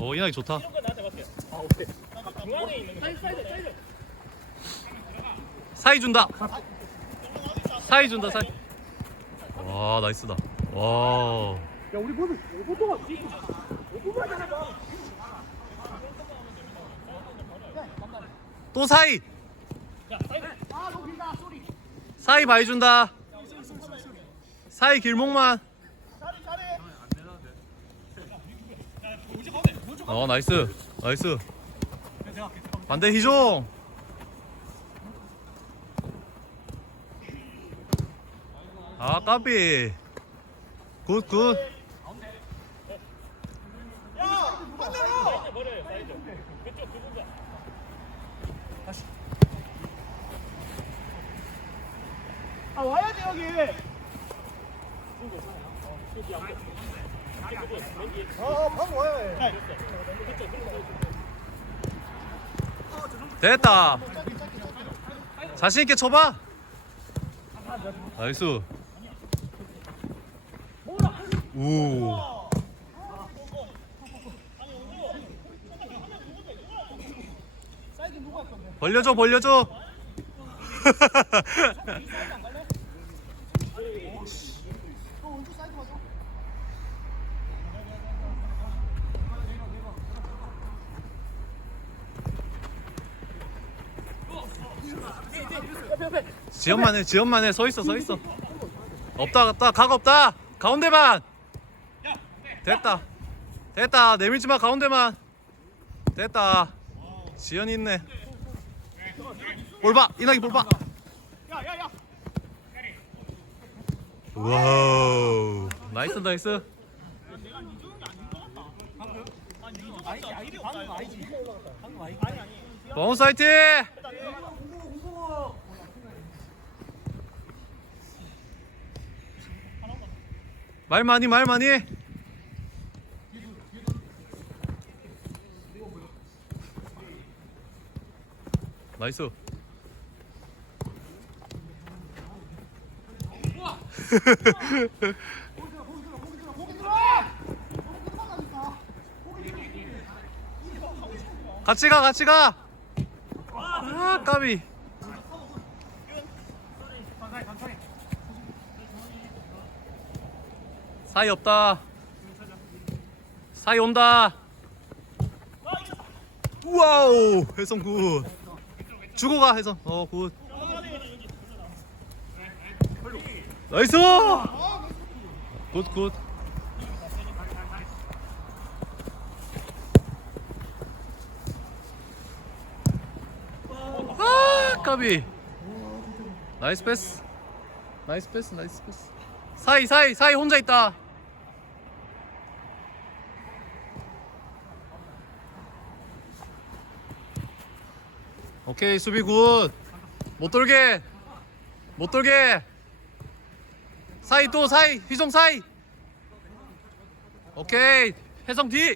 어 이나기 좋다. 거. 사이 준다. 사이 준다 사이. 와 나이스다. 와. 야 우리 보드 보드가 또 사이. 사이 많이 준다. 사이 길목만. 어 나이스 나이스. 반대 희종. 아 까비. 굿 굿. 버려요. 사이드. 그쪽 두 분자. 아 와야 돼 여기 됐다. 자신 있게 쳐봐. 나이스. 오. 벌려줘 벌려줘. 지연만 해 지연만 해서 있어 서 있어. 없다 없다 각 없다 가운데만. 됐다 됐다 내밀지 마 가운데만. 됐다. 지연이 있네. 볼봐 이나기 볼봐. 야야야 와우 나이스 나이스. 방금 아니지 방금 아니지 아니 아니 범 사이트. 말 많이 말 많이. 나이스. 같이 가 같이 가. 아 까비. 사이 없다. 사이 온다. 와우 해성 굿. 주고 가 해성. 어 굿. 나이스. 굿 굿. 아 까비. 나이스 패스. 나이스 패스 나이스 패스. 사이 사이 사이 혼자 있다. 오케이 수비 굿. 못 돌게. 못 돌게. 사이 또 사이 휘종 사이. 오케이 해성 뒤.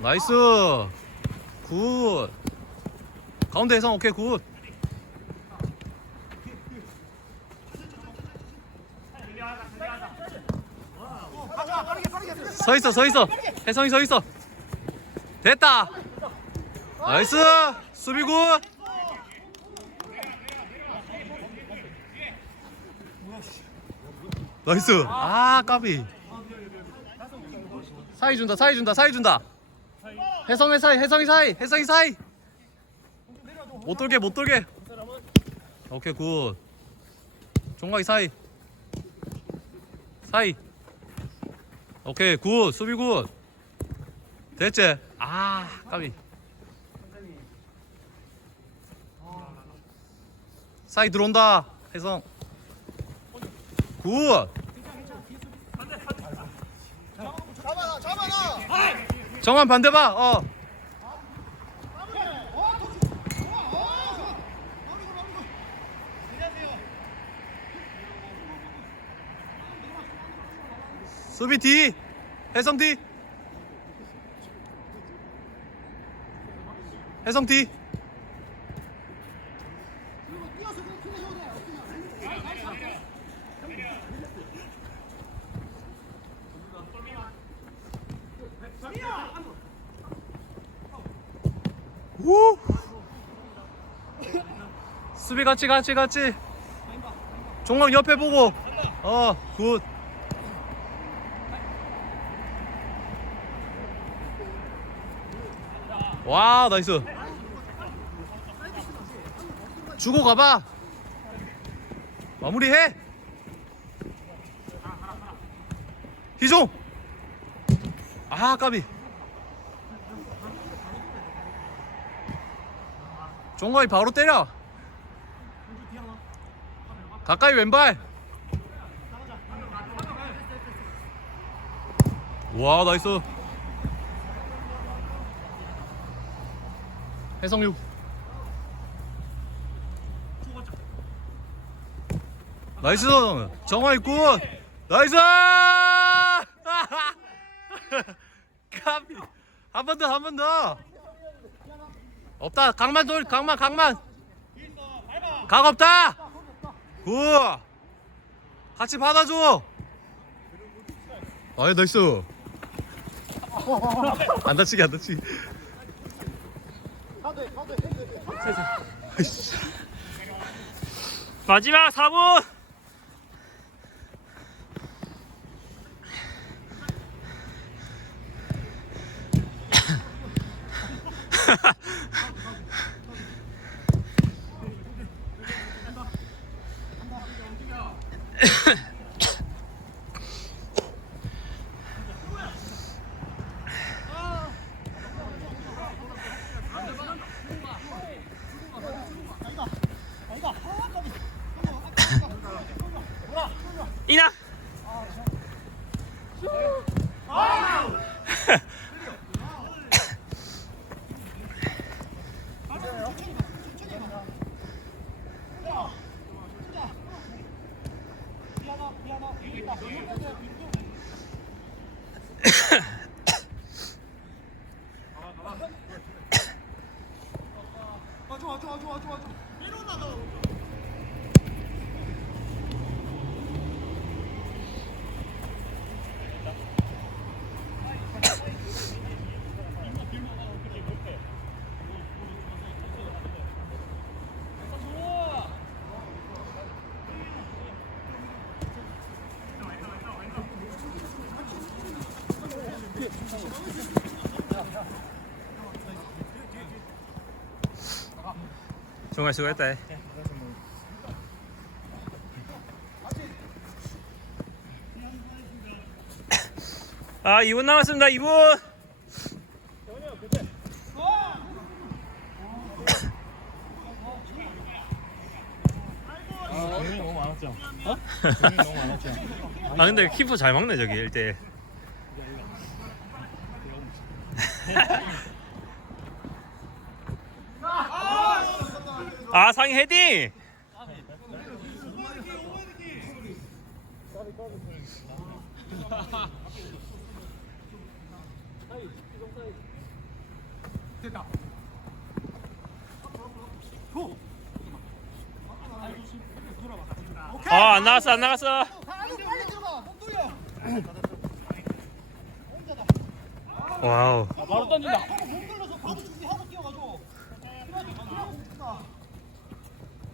나이스. 굿. 가운데 해성 오케이 굿. 서 있어 서 있어. 혜성이 서 있어. 됐다. 나이스. 수비 굿. 나이스. 아 까비. 사이 준다 사이 준다 사이 준다. 혜성의 사이 혜성이 사이 혜성이 사이. 못 돌게 못 돌게. 오케이 굿. 종각이 사이. 사이 오케이 굿. 수비 굿. 됐지? 아 까비. 사이 들어온다 혜성. 굿. 정한 반대 봐 어 수비 뒤. 해성 뒤. 해성 뒤. 우! 수비 같이 같이 같이. 종목 옆에 보고. 어굿. 와 나이스. 주고 가봐. 마무리해. 희종. 아 까비. 종각이 바로 때려. 가까이 왼발. 와 나이스 해성육. 나이스! 정화이 굿 나이스! 까비 한 번 더 한 번 더. 없다. 강만 돌 강만 강만. 각 없다. 굿 같이 받아줘. 아이 나이스. 안 다치게 안 다치게 마지막 4분. 정말 수고했다. 아, 2분 남았습니다. 2분. 공이 너무 많았죠. 어? 공이 너무 많았죠. 아, 근데 키퍼 잘 막네 저기 1대. 아, 상이 헤딩. 아, 안 나갔어, 안 나갔어. 와우. 바로 던진다.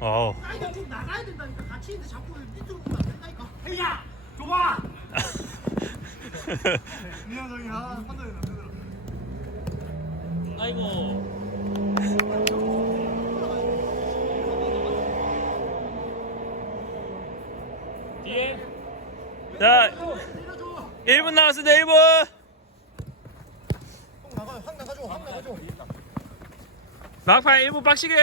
어 아이가 좀 나가야 된다니까. 같이 있는데 자꾸 밑으로 보면 안 된다니까. 야, 좁아. 미안하게 아 판단이 안 되더라. 아이고. 뒤에. 자 1분 남았습니다 1분. 나가 확 나가줘 확 나가줘. 막판 1분 빡시게